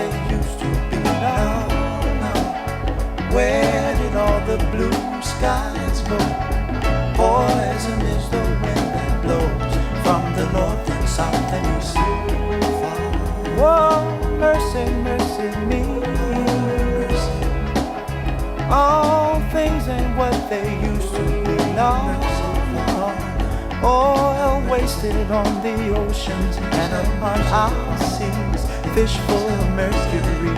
they used to be. Now, where did all the blue skies go? Poison is the wind that blows from the north and south and east. Whoa, mercy, mercy me. All things ain't what they used to be. No, oil wasted on the oceans and upon our seas, fish full of mercury.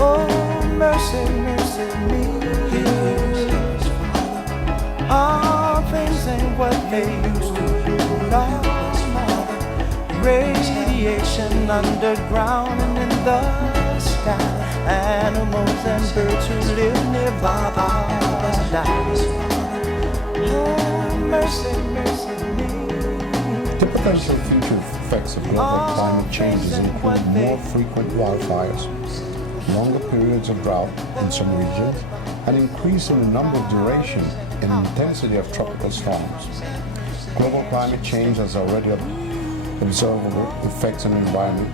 Oh, mercy, mercy me. All things ain't what they used to be. No, radiation underground and in the sky. Animals and birds who live nearby are dying. Oh, mercy, mercy me. The potential future effects of global climate changes include more frequent wildfires, longer periods of drought in some regions, an increase in the number, duration, and intensity of tropical storms. Global climate change has already observable effects on the environment.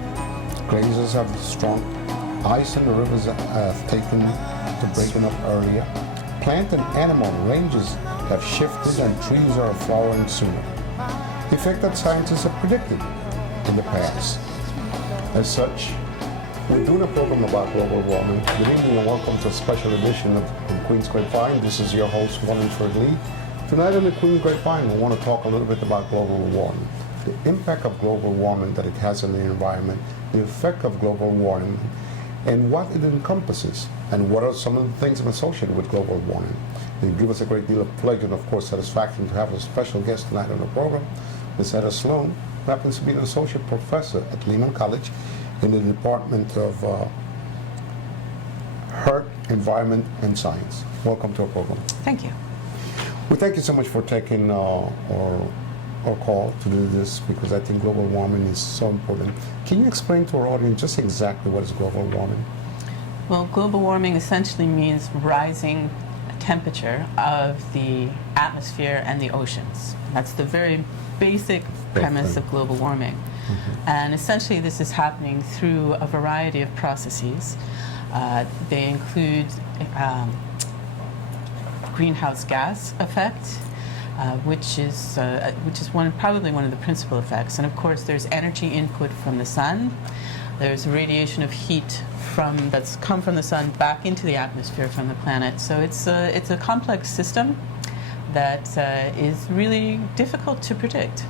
Glaciers have shrunk, ice in the rivers have taken to breaking up earlier. Plant and animal ranges have shifted and trees are flowering sooner. The effect that scientists have predicted in the past. As such, we're doing a program about global warming. Good evening and welcome to a special edition of Queen's Grapevine. This is your host, Wallingford Lee. Tonight on the Queen's Grapevine, we want to talk a little bit about global warming, the impact of global warming that it has on the environment, the effect of global warming, and what it encompasses, and what are some of the things associated with global warming. It gives us a great deal of pleasure and, of course, satisfaction to have a special guest tonight on the program, Ms. Etta Sloan, who happens to be an associate professor at Lehman College in the Department of Earth, Environment, and Science. Welcome to our program. Thank you. Well, thank you so much for taking our call to do this, because I think global warming is so important. Can you explain to our audience just exactly what is global warming? Well, global warming essentially means rising temperature of the atmosphere and the oceans. That's the very basic premise of global warming. Mm-hmm. And essentially this is happening through a variety of processes. They include greenhouse gas effect, which is probably one of the principal effects. And of course, there's energy input from the sun. There's radiation of heat that's come from the sun back into the atmosphere from the planet. So it's a complex system that is really difficult to predict.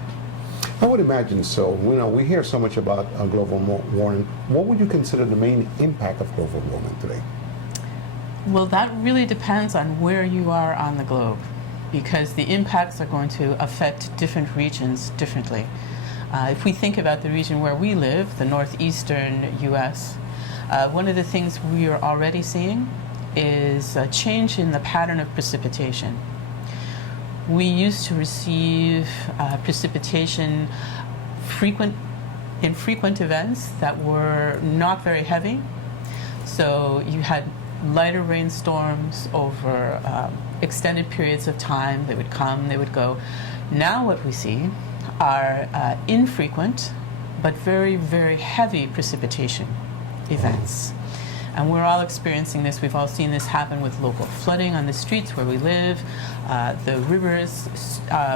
I would imagine so. We hear so much about global warming. What would you consider the main impact of global warming today? Well, that really depends on where you are on the globe, because the impacts are going to affect different regions differently. If we think about the region where we live, the northeastern U.S., one of the things we are already seeing is a change in the pattern of precipitation. We used to receive precipitation in frequent events that were not very heavy. So you had lighter rainstorms over extended periods of time. They would come, they would go. Now what we see are infrequent but very, very heavy precipitation events. And we're all experiencing this. We've all seen this happen with local flooding on the streets where we live, the rivers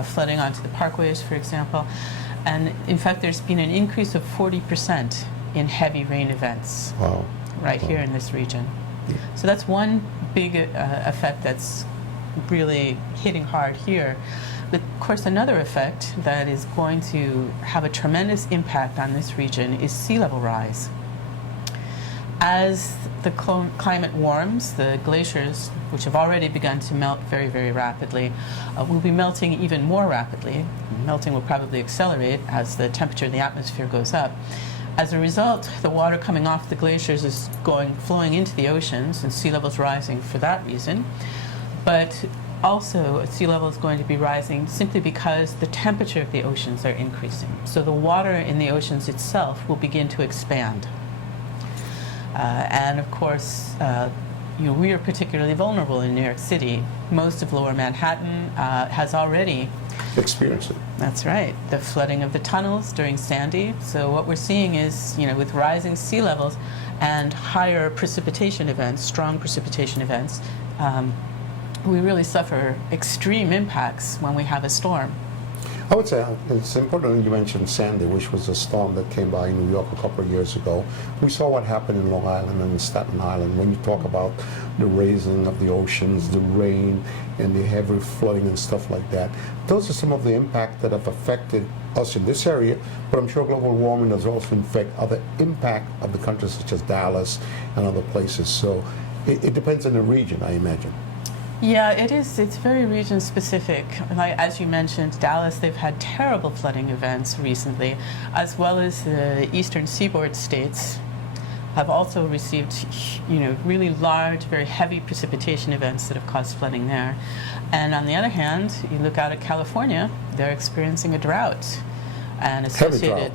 flooding onto the parkways, for example. And in fact, there's been an increase of 40% in heavy rain events here in this region. So that's one big effect that's really hitting hard here. But of course, another effect that is going to have a tremendous impact on this region is sea level rise. As the climate warms, the glaciers, which have already begun to melt very, very rapidly, will be melting even more rapidly. Melting will probably accelerate as the temperature in the atmosphere goes up. As a result, the water coming off the glaciers is flowing into the oceans, and sea levels rising for that reason. But also, sea level is going to be rising simply because the temperature of the oceans are increasing. So the water in the oceans itself will begin to expand. And of course, we are particularly vulnerable in New York City. Most of Lower Manhattan has already Experience it. That's right. The flooding of the tunnels during Sandy. So what we're seeing is, with rising sea levels and higher precipitation events, strong precipitation events, we really suffer extreme impacts when we have a storm. I would say it's important you mentioned Sandy, which was a storm that came by New York a couple of years ago. We saw what happened in Long Island and in Staten Island. When you talk about the raising of the oceans, the rain, and the heavy flooding and stuff like that, those are some of the impacts that have affected us in this area, but I'm sure global warming has also affected other impact of the countries such as Dallas and other places. So it depends on the region, I imagine. Yeah, it is. It's very region specific. Like, as you mentioned, Dallas, they've had terrible flooding events recently, as well as the eastern seaboard states have also received, really large, very heavy precipitation events that have caused flooding there. And on the other hand, you look out at California, they're experiencing a drought, and associated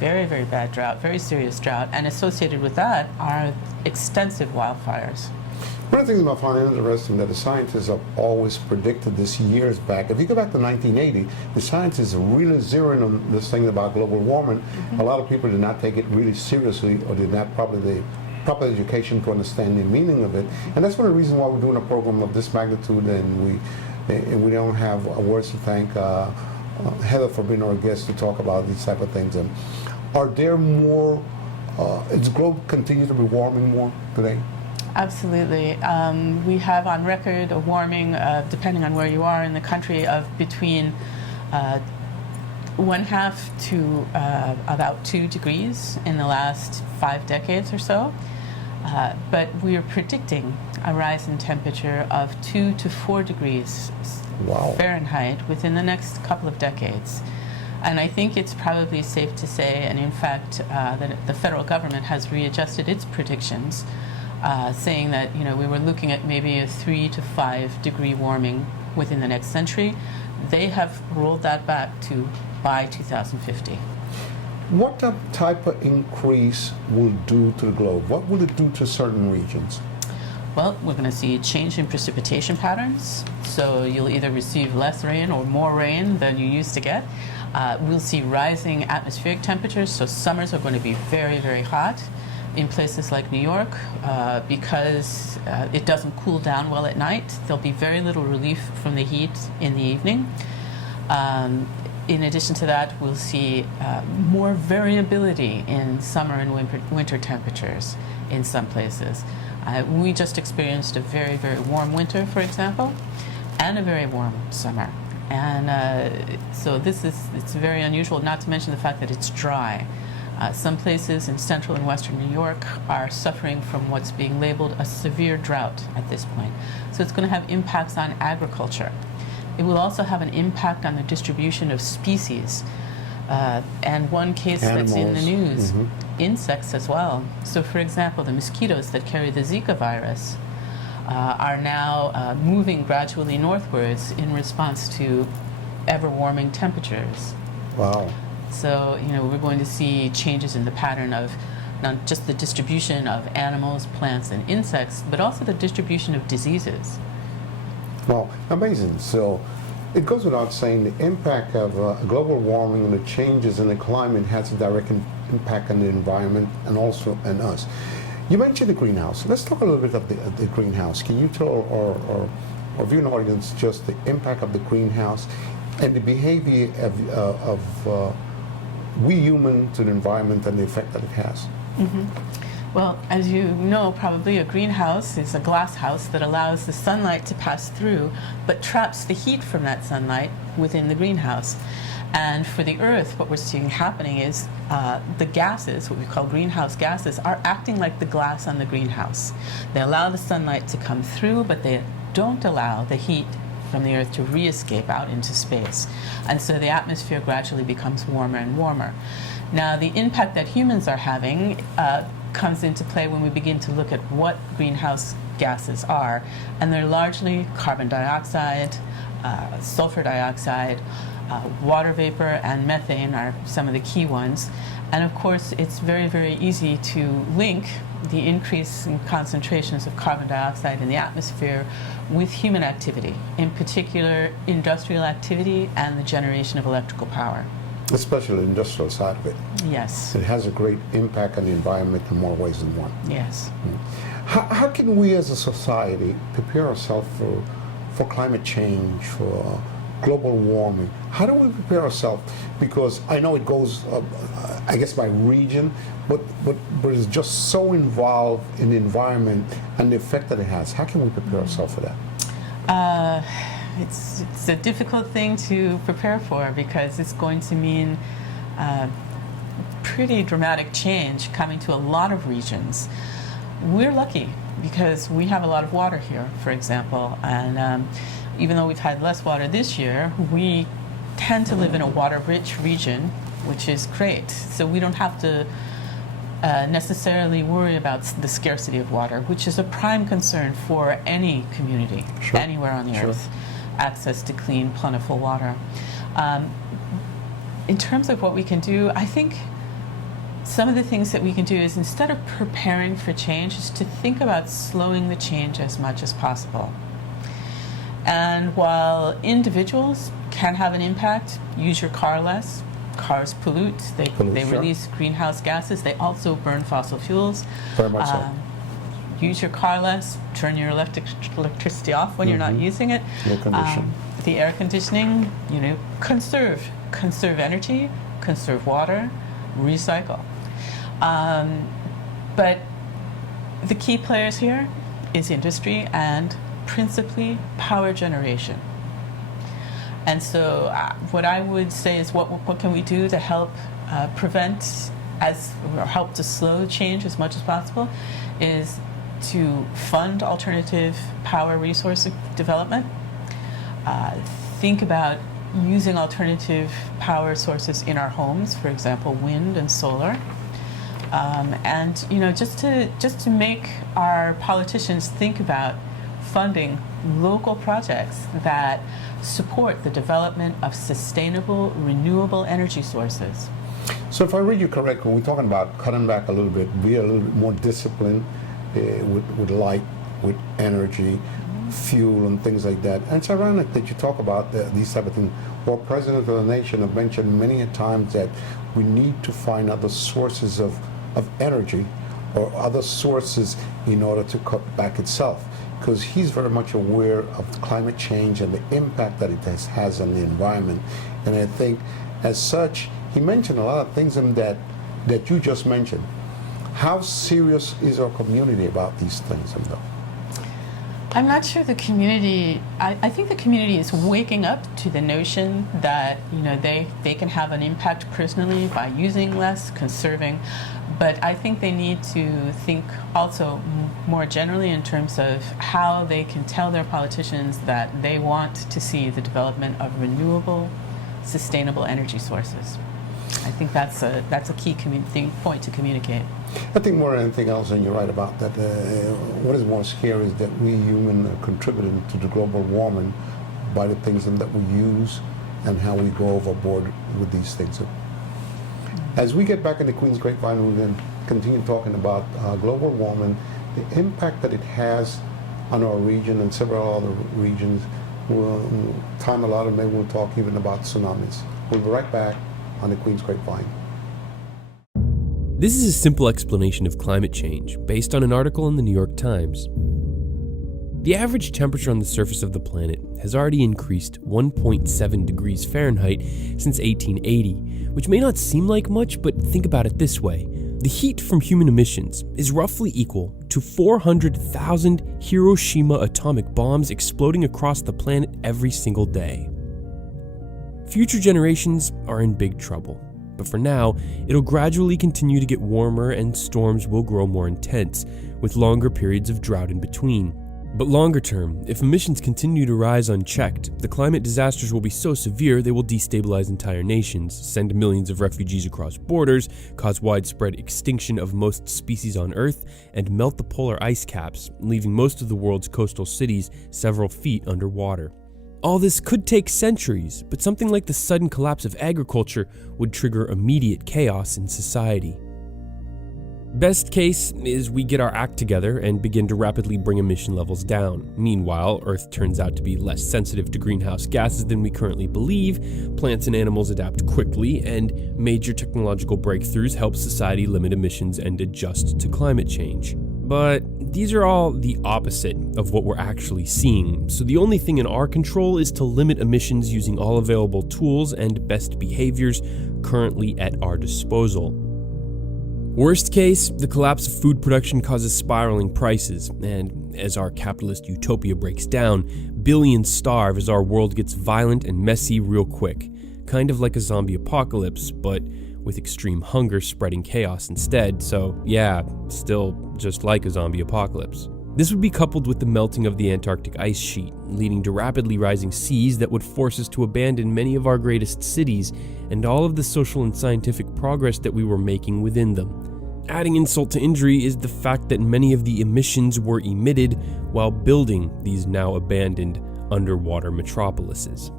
very, very bad drought, very serious drought, and associated with that are extensive wildfires. One of the things I find interesting that the scientists have always predicted this years back. If you go back to 1980, the scientists are really zeroing on this thing about global warming. Mm-hmm. A lot of people did not take it really seriously, or did not probably the proper education to understand the meaning of it. And that's one of the reasons why we're doing a program of this magnitude, and we don't have words to thank Heather for being our guest to talk about these type of things. And are there more? Is the globe continue to be warming more today? Absolutely. We have on record a warming, depending on where you are in the country, of between 1/2 to about 2 degrees in the last 5 decades or so. But we are predicting a rise in temperature of 2 to 4 degrees Fahrenheit within the next couple of decades. And I think it's probably safe to say, and in fact, that the federal government has readjusted its predictions, saying that we were looking at maybe a 3 to 5 degree warming within the next century. They have rolled that back to by 2050. What type of increase will do to the globe? What will it do to certain regions? Well, we're going to see a change in precipitation patterns. So you'll either receive less rain or more rain than you used to get. We'll see rising atmospheric temperatures. So summers are going to be very, very hot in places like New York, because it doesn't cool down well at night. There'll be very little relief from the heat in the evening. In addition to that, we'll see more variability in summer and winter temperatures in some places. We just experienced a very, very warm winter, for example, and a very warm summer. And so it's very unusual, not to mention the fact that it's dry. Some places in central and western New York are suffering from what's being labeled a severe drought at this point. So it's going to have impacts on agriculture. It will also have an impact on the distribution of species. And one case that's in the news, insects as well. So for example, the mosquitoes that carry the Zika virus are now moving gradually northwards in response to ever-warming temperatures. Wow. So, we're going to see changes in the pattern of not just the distribution of animals, plants, and insects, but also the distribution of diseases. Well, amazing. So it goes without saying the impact of global warming and the changes in the climate has a direct impact on the environment and also on us. You mentioned the greenhouse. Let's talk a little bit of the greenhouse. Can you tell our viewing audience just the impact of the greenhouse and the behavior of we human to the environment and the effect that it has? Mm-hmm. Well, as you know, probably a greenhouse is a glass house that allows the sunlight to pass through, but traps the heat from that sunlight within the greenhouse. And for the Earth, what we're seeing happening is the gases, what we call greenhouse gases, are acting like the glass on the greenhouse. They allow the sunlight to come through, but they don't allow the heat from the Earth to re-escape out into space. And so the atmosphere gradually becomes warmer and warmer. Now, the impact that humans are having comes into play when we begin to look at what greenhouse gases are. And they're largely carbon dioxide, sulfur dioxide, Water vapor and methane are some of the key ones. And of course, it's very, very easy to link the increase in concentrations of carbon dioxide in the atmosphere with human activity, in particular industrial activity and the generation of electrical power. Especially the industrial side of it. Yes. It has a great impact on the environment in more ways than one. Yes. How can we as a society prepare ourselves for climate change, for global warming? How do we prepare ourselves? Because I know it goes, I guess, by region, but it's just so involved in the environment and the effect that it has. How can we prepare ourselves for that? It's a difficult thing to prepare for because it's going to mean pretty dramatic change coming to a lot of regions. We're lucky because we have a lot of water here, for example, and even though we've had less water this year, we tend to live in a water-rich region, which is great. So we don't have to necessarily worry about the scarcity of water, which is a prime concern for any community, Sure. anywhere on the Sure. earth, access to clean, plentiful water. In terms of what we can do, I think some of the things that we can do is, instead of preparing for change, is to think about slowing the change as much as possible. And while individuals can have an impact, use your car less. Cars pollute, they Sure. release greenhouse gases, they also burn fossil fuels. Very much so. Use your car less, turn your electricity off when you're not using it. Air conditioning. The air conditioning, conserve energy, conserve water, recycle. But the key players here is industry and principally power generation. And so what I would say is what can we do to help prevent or help to slow change as much as possible is to fund alternative power resource development, think about using alternative power sources in our homes, for example, wind and solar, and just to make our politicians think about funding local projects that support the development of sustainable, renewable energy sources. So if I read you correctly, we're talking about cutting back a little bit, be a little bit more disciplined with light, with energy, fuel and things like that. And it's ironic that you talk about these type of things. Well, President of the nation have mentioned many a times that we need to find other sources of energy or other sources in order to cut back itself, because he's very much aware of climate change and the impact that it has on the environment. And I think as such, he mentioned a lot of things that you just mentioned. How serious is our community about these things, though? I'm not sure the community, I think the community is waking up to the notion that they can have an impact personally by using less, conserving, but I think they need to think also more generally in terms of how they can tell their politicians that they want to see the development of renewable, sustainable energy sources. I think that's a key point to communicate. I think more than anything else, and you're right about that, what is more scary is that we humans are contributing to the global warming by the things that we use and how we go overboard with these things. As we get back into Queen's Grapevine, we're going to continue talking about global warming, the impact that it has on our region and several other regions. Time allotted, maybe we'll talk even about tsunamis. We'll be right back on the Queen's Grapevine. This is a simple explanation of climate change based on an article in the New York Times. The average temperature on the surface of the planet has already increased 1.7 degrees Fahrenheit since 1880, which may not seem like much, but think about it this way. The heat from human emissions is roughly equal to 400,000 Hiroshima atomic bombs exploding across the planet every single day. Future generations are in big trouble, but for now, it'll gradually continue to get warmer and storms will grow more intense, with longer periods of drought in between. But longer term, if emissions continue to rise unchecked, the climate disasters will be so severe they will destabilize entire nations, send millions of refugees across borders, cause widespread extinction of most species on Earth, and melt the polar ice caps, leaving most of the world's coastal cities several feet underwater. All this could take centuries, but something like the sudden collapse of agriculture would trigger immediate chaos in society. Best case is we get our act together and begin to rapidly bring emission levels down. Meanwhile, Earth turns out to be less sensitive to greenhouse gases than we currently believe, plants and animals adapt quickly, and major technological breakthroughs help society limit emissions and adjust to climate change. But these are all the opposite of what we're actually seeing, so the only thing in our control is to limit emissions using all available tools and best behaviors currently at our disposal. Worst case, the collapse of food production causes spiraling prices, and as our capitalist utopia breaks down, billions starve as our world gets violent and messy real quick, kind of like a zombie apocalypse, but with extreme hunger spreading chaos instead, so yeah, still just like a zombie apocalypse. This would be coupled with the melting of the Antarctic ice sheet, leading to rapidly rising seas that would force us to abandon many of our greatest cities and all of the social and scientific progress that we were making within them. Adding insult to injury is the fact that many of the emissions were emitted while building these now abandoned underwater metropolises.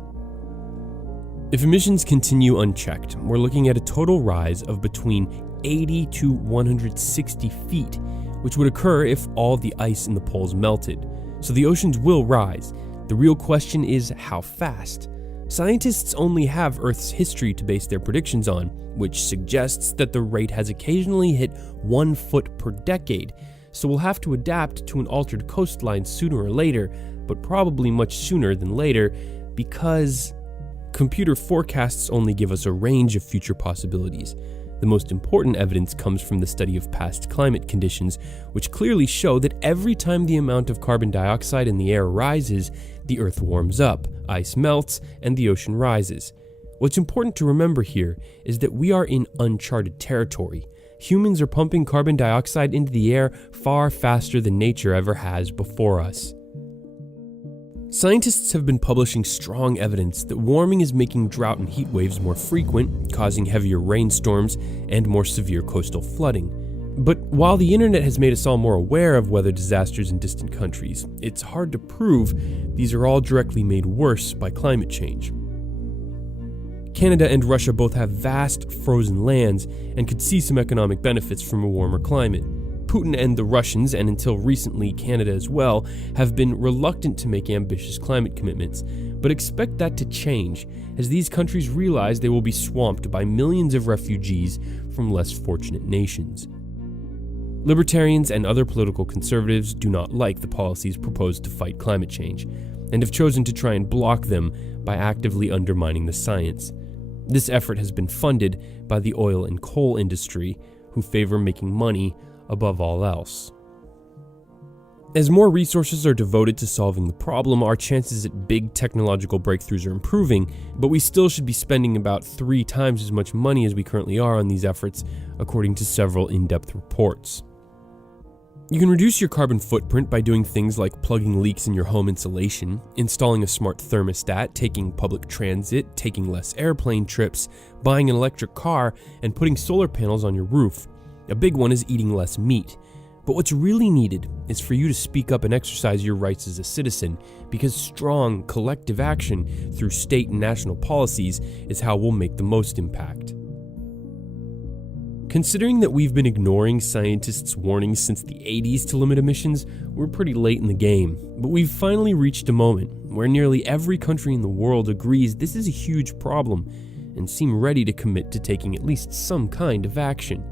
If emissions continue unchecked, we're looking at a total rise of between 80 to 160 feet, which would occur if all the ice in the poles melted. So the oceans will rise. The real question is how fast. Scientists only have Earth's history to base their predictions on, which suggests that the rate has occasionally hit 1 foot per decade, so we'll have to adapt to an altered coastline sooner or later, but probably much sooner than later, because computer forecasts only give us a range of future possibilities. The most important evidence comes from the study of past climate conditions, which clearly show that every time the amount of carbon dioxide in the air rises, the Earth warms up, ice melts, and the ocean rises. What's important to remember here is that we are in uncharted territory. Humans are pumping carbon dioxide into the air far faster than nature ever has before us. Scientists have been publishing strong evidence that warming is making drought and heat waves more frequent, causing heavier rainstorms and more severe coastal flooding. But while the internet has made us all more aware of weather disasters in distant countries, it's hard to prove these are all directly made worse by climate change. Canada and Russia both have vast frozen lands and could see some economic benefits from a warmer climate. Putin and the Russians, and until recently Canada as well, have been reluctant to make ambitious climate commitments, but expect that to change as these countries realize they will be swamped by millions of refugees from less fortunate nations. Libertarians and other political conservatives do not like the policies proposed to fight climate change, and have chosen to try and block them by actively undermining the science. This effort has been funded by the oil and coal industry, who favor making money above all else. As more resources are devoted to solving the problem, our chances at big technological breakthroughs are improving, but we still should be spending about 3 times as much money as we currently are on these efforts, according to several in-depth reports. You can reduce your carbon footprint by doing things like plugging leaks in your home insulation, installing a smart thermostat, taking public transit, taking less airplane trips, buying an electric car, and putting solar panels on your roof. A big one is eating less meat. But what's really needed is for you to speak up and exercise your rights as a citizen, because strong, collective action through state and national policies is how we'll make the most impact. Considering that we've been ignoring scientists' warnings since the 80s to limit emissions, we're pretty late in the game. But we've finally reached a moment where nearly every country in the world agrees this is a huge problem and seem ready to commit to taking at least some kind of action.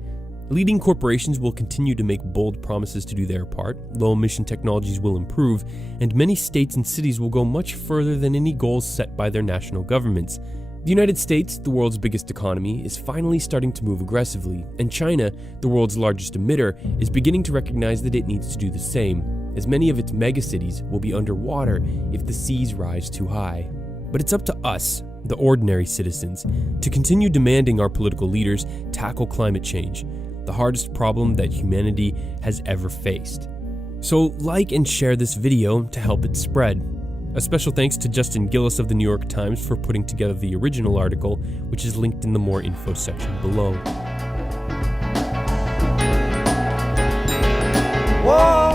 Leading corporations will continue to make bold promises to do their part, low-emission technologies will improve, and many states and cities will go much further than any goals set by their national governments. The United States, the world's biggest economy, is finally starting to move aggressively, and China, the world's largest emitter, is beginning to recognize that it needs to do the same, as many of its megacities will be underwater if the seas rise too high. But it's up to us, the ordinary citizens, to continue demanding our political leaders tackle climate change, the hardest problem that humanity has ever faced. So like and share this video to help it spread. A special thanks to Justin Gillis of the New York Times for putting together the original article, which is linked in the more info section below. Whoa,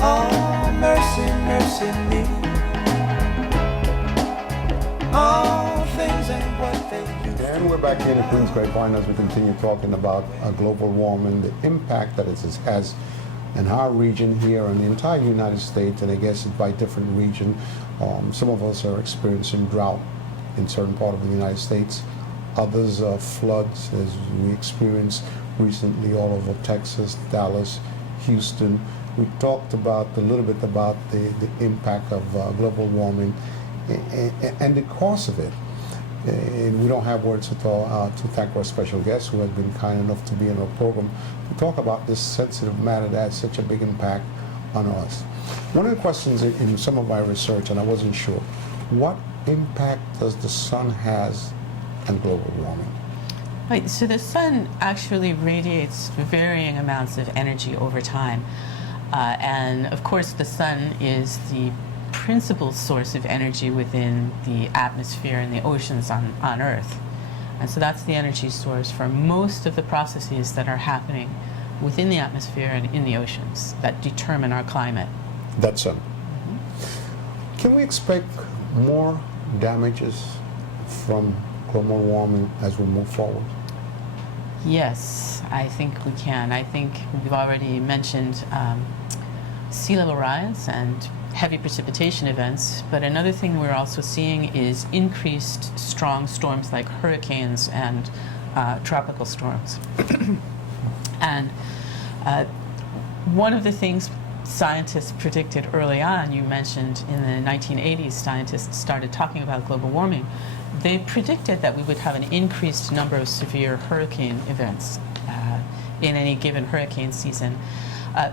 oh, mercy, mercy me. All things ain't what they used to And we're back here in Queen's Grapevine as we continue talking about global warming, the impact that it has in our region here and the entire United States, and I guess it's by different region. Some of us are experiencing drought in certain part of the United States. Others are floods, as we experienced recently all over Texas, Dallas, Houston. We talked about a little bit about the impact of global warming and the cost of it. And we don't have words at all to thank our special guest who has been kind enough to be in our program to talk about this sensitive matter that has such a big impact on us. One of the questions in some of my research, and I wasn't sure, what impact does the sun has on global warming? Right, so the sun actually radiates varying amounts of energy over time. And of course, the sun is the principal source of energy within the atmosphere and the oceans on Earth. And so that's the energy source for most of the processes that are happening within the atmosphere and in the oceans that determine our climate. That sun. Can we expect more damages from global warming as we move forward? Yes, I think we can. I think we've already mentioned sea level rise and heavy precipitation events, but another thing we're also seeing is increased strong storms like hurricanes and tropical storms. And one of the things scientists predicted early on, you mentioned in the 1980s, scientists started talking about global warming. They predicted that we would have an increased number of severe hurricane events in any given hurricane season.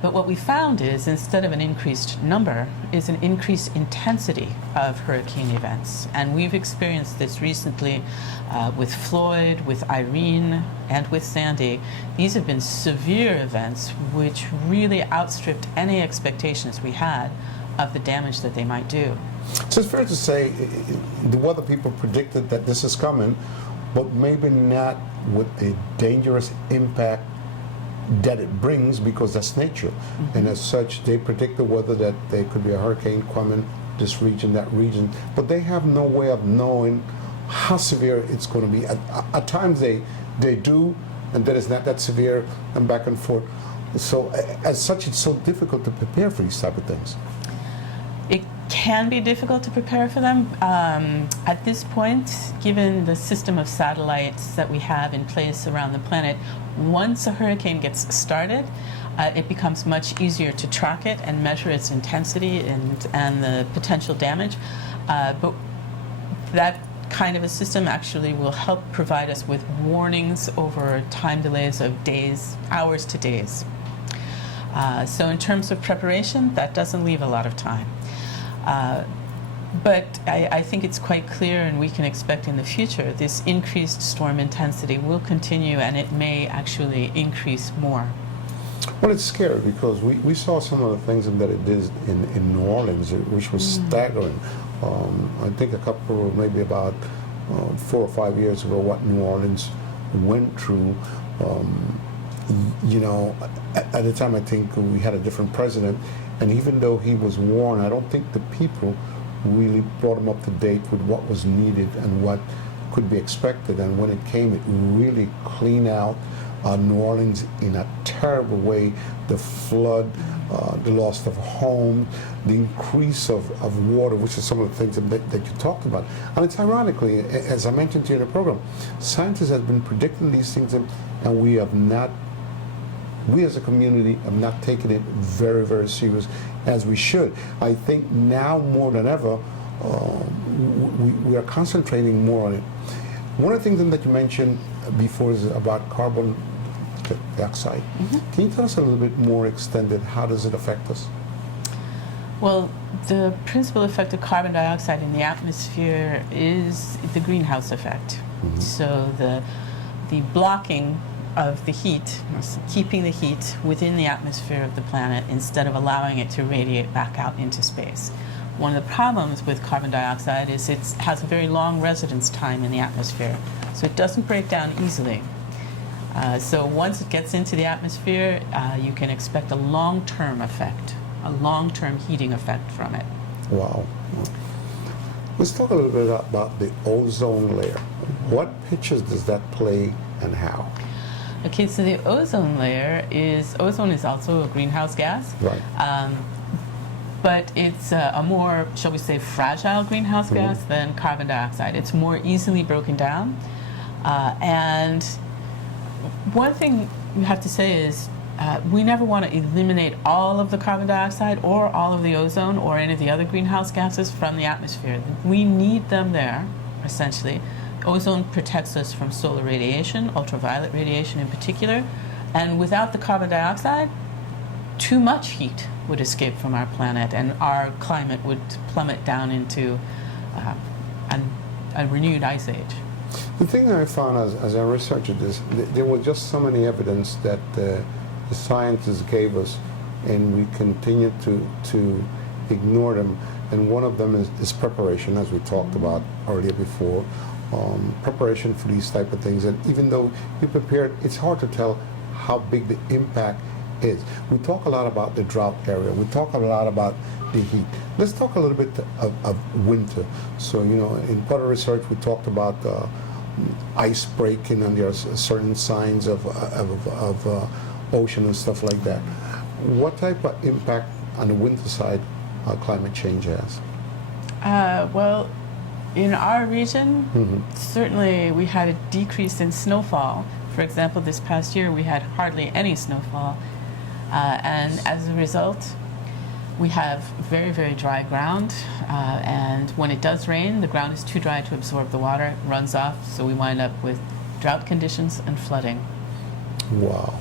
But what we found is, instead of an increased number, is an increased intensity of hurricane events. And we've experienced this recently with Floyd, with Irene, and with Sandy. These have been severe events which really outstripped any expectations we had of the damage that they might do. So it's fair to say the weather people predicted that this is coming, but maybe not with the dangerous impact that it brings, because that's nature. Mm-hmm. And as such, they predict the weather that there could be a hurricane coming, this region, that region, but they have no way of knowing how severe it's going to be. At times they do, and then it's not that severe, and back and forth. So as such, it's so difficult to prepare for these type of things. It can be difficult to prepare for them. At this point, given the system of satellites that we have in place around the planet, once a hurricane gets started, it becomes much easier to track it and measure its intensity and the potential damage. But that kind of a system actually will help provide us with warnings over time delays of days, hours to days. So in terms of preparation, that doesn't leave a lot of time. But I think it's quite clear, and we can expect in the future, this increased storm intensity will continue, and it may actually increase more. Well, it's scary because we saw some of the things that it did in New Orleans, which was staggering. I think a couple, maybe about 4 or 5 years ago, what New Orleans went through. You know, at the time, I think we had a different president, and even though he was warned, I don't think the people really brought him up to date with what was needed and what could be expected. And when it came, it really cleaned out New Orleans in a terrible way. The flood, the loss of home, the increase of water, which is some of the things that you talked about. And it's ironically, as I mentioned to you in the program, scientists have been predicting these things, and we as a community have not taken it very, very serious as we should. I think now more than ever, we are concentrating more on it. One of the things that you mentioned before is about carbon dioxide. Mm-hmm. Can you tell us a little bit more extended, how does it affect us? Well, the principal effect of carbon dioxide in the atmosphere is the greenhouse effect. Mm-hmm. So the blocking of the heat, keeping the heat within the atmosphere of the planet instead of allowing it to radiate back out into space. One of the problems with carbon dioxide is it has a very long residence time in the atmosphere, so it doesn't break down easily. So once it gets into the atmosphere, you can expect a long-term effect, a long-term heating effect from it. Wow. Let's talk a little bit about the ozone layer. What pitches does that play and how? Okay, so the ozone is also a greenhouse gas. Right. But it's a more, shall we say, fragile greenhouse gas than carbon dioxide. It's more easily broken down. And one thing you have to say is we never want to eliminate all of the carbon dioxide or all of the ozone or any of the other greenhouse gases from the atmosphere. We need them there, essentially. Ozone protects us from solar radiation, ultraviolet radiation in particular. And without the carbon dioxide, too much heat would escape from our planet and our climate would plummet down into a renewed ice age. The thing I found as I researched this, there was just so many evidence that the scientists gave us, and we continue to ignore them. And one of them is preparation, as we talked about earlier before. Preparation for these type of things. And even though you prepared, it's hard to tell how big the impact is. We talk a lot about the drought area. We talk a lot about the heat. Let's talk a little bit of winter. So, in part of research, we talked about ice breaking, and there are certain signs of ocean and stuff like that. What type of impact on the winter side climate change has? Well, in our region, certainly we had a decrease in snowfall. For example, this past year we had hardly any snowfall. And as a result, we have very, very dry ground. And when it does rain, the ground is too dry to absorb the water, it runs off, so we wind up with drought conditions and flooding. Wow.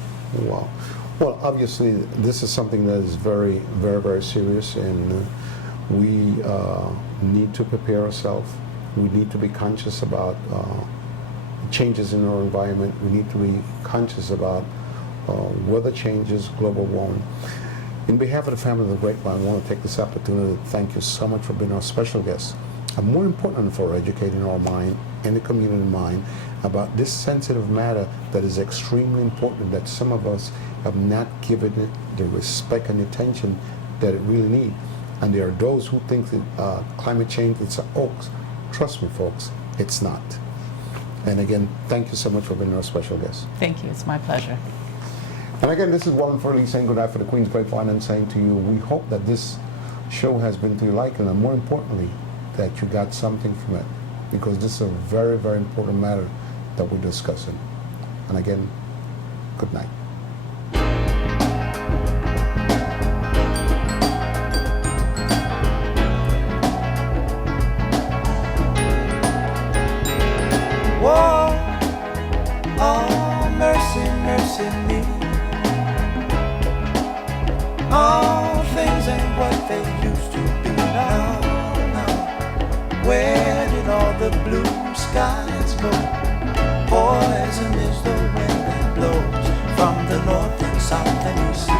Well, obviously, this is something that is very, very, very serious, and we need to prepare ourselves. We need to be conscious about changes in our environment. We need to be conscious about weather changes, global warming. In behalf of the family of the Grapevine, I want to take this opportunity to thank you so much for being our special guest, and more important, for educating our mind and the community mind about this sensitive matter that is extremely important, that some of us have not given it the respect and attention that it really needs. And there are those who think that climate change is a hoax. Trust me, folks, it's not. And again, thank you so much for being our special guest. Thank you. It's my pleasure. And again, this is Wallen Furley saying good night for the Queen's Grapevine, and saying to you, we hope that this show has been to your liking, and more importantly, that you got something from it, because this is a very, very important matter that we're discussing. And again, good night. Whoa, oh, mercy, mercy me. All things ain't what they used to be now. Where did all the blue skies go? Poison is the wind that blows from the north and south and east.